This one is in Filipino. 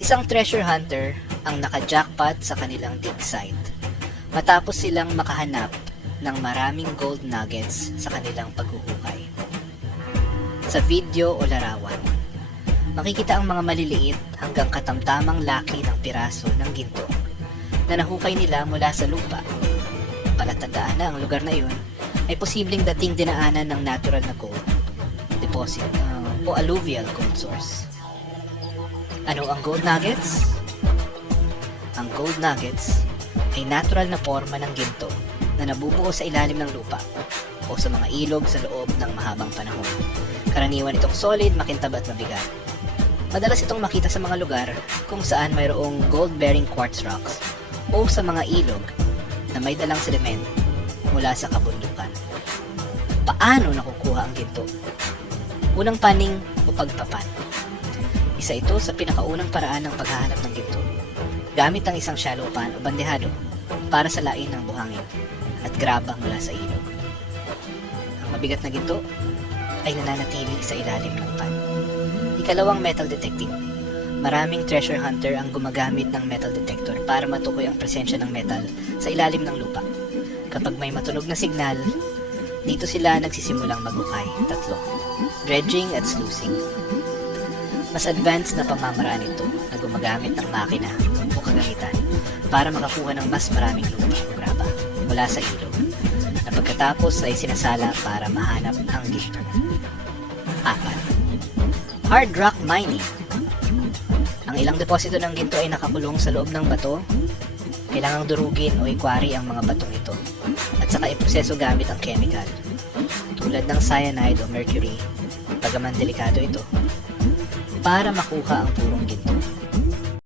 Isang treasure hunter ang naka-jackpot sa kanilang dig site matapos silang makahanap ng maraming gold nuggets sa kanilang paghuhukay. Sa video o larawan, makikita ang mga maliliit hanggang katamtamang laki ng piraso ng ginto na nahukay nila mula sa lupa. Palatandaan na ang lugar na iyon ay posibleng dating dinaanan ng natural na gold deposit o alluvial gold source. Ano ang gold nuggets? Ang gold nuggets ay natural na forma ng ginto na nabubuo sa ilalim ng lupa o sa mga ilog sa loob ng mahabang panahon. Karaniwan itong solid, makintab at mabigat. Madalas itong makita sa mga lugar kung saan mayroong gold-bearing quartz rocks o sa mga ilog na may dalang sediment mula sa kabundukan. Paano nakukuha ang ginto? Unang paning o pagpapan. Isa ito sa pinakaunang paraan ng paghahanap ng ginto, gamit ang isang shallow pan o bandehado para salain ng buhangin at graba mula sa ilog. Ang mabigat na ginto ay nananatili sa ilalim ng pan. Ikalawang, metal detecting. Maraming treasure hunter ang gumagamit ng metal detector para matukoy ang presensya ng metal sa ilalim ng lupa. Kapag may matunog na signal, dito sila nagsisimulang maghukay. 3. Dredging at sluicing. Mas advanced na pamamaraan ito na gumagamit ng makina o kagamitan para makakuha ng mas maraming lupa o graba mula sa ilog na pagkatapos ay sinasala para mahanap ang ginto. 4. Hard rock mining. Ang ilang deposito ng ginto ay nakakulong sa loob ng bato. Kailangang durugin o ikwari ang mga batong ito at saka iproseso gamit ang chemical tulad ng cyanide o mercury, bagaman delikado ito, para makuha ang purong ginto.